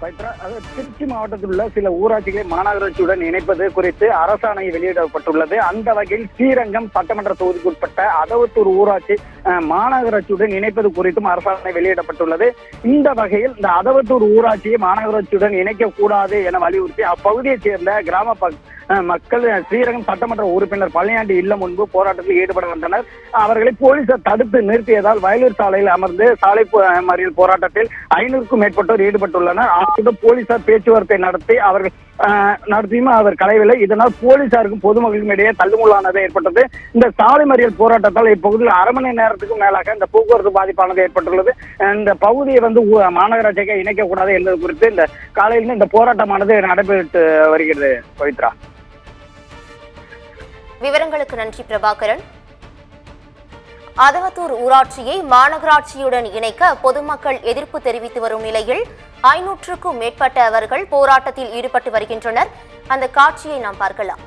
பவித்ரா, திருச்சி மாவட்டத்தில் உள்ள சில ஊராட்சிகளை மாநகராட்சியுடன் இணைப்பது குறித்து அரசாணை வெளியிடப்பட்டுள்ளது. அந்த வகையில் ஸ்ரீரங்கம் சட்டமன்ற தொகுதிக்குட்பட்ட அதவத்தூர் ஊராட்சி மாநகராட்சியுடன் இணைப்பது குறித்தும் அரசாணை வெளியிடப்பட்டுள்ளது. இந்த வகையில் இந்த அதவத்தூர் ஊராட்சியை மாநகராட்சியுடன் இணைக்க கூடாது என வலியுறுத்தி அப்பகுதியைச் சேர்ந்த கிராம மக்கள் ஸ்ரீரங்கம் சட்டமன்ற உறுப்பினர் பழனியாண்டி இல்லம் முன்பு போராட்டத்தில் ஈடுபட வந்தனர். அவர்களை போலீசார் தடுத்து நிறுத்தியதால் வயலூர் சாலையில் அமர்ந்து சாலை மறியல் போராட்டத்தில் 500க்கும் மேற்பட்டோர் ஈடுபட்டுள்ளனர். அவருடன் போலீசார் பேச்சுவார்த்தை நடத்தியும் அவர் கலைவில்லை. இதனால் போலீசாருக்கும் பொதுமக்களுக்கும் இடையே தள்ளுமுள்ளானது ஏற்பட்டது. இந்த சாலை மறியல் போராட்டத்தால் இப்பகுதியில் அரை மணி நேரத்துக்கும் மேலாக இந்த போக்குவரத்து பாதிப்பானது ஏற்பட்டுள்ளது. இந்த பகுதியை மாநகராட்சியாக இணைக்கக்கூடாது என்பது குறித்து இந்த காலையில் இந்த போராட்டமானது நடைபெற்று வருகிறது. பவித்ரா, விவரங்களுக்கு நன்றி பிரபாகரன். அதவத்தூர் ஊராட்சியை மாநகராட்சியுடன் இணைக்க பொதுமக்கள் எதிர்ப்பு தெரிவித்து வரும் நிலையில் 500க்கும் மேற்பட்டவர்கள் போராட்டத்தில் ஈடுபட்டு வருகின்றனர். அந்த காட்சியை நாம் பார்க்கலாம்.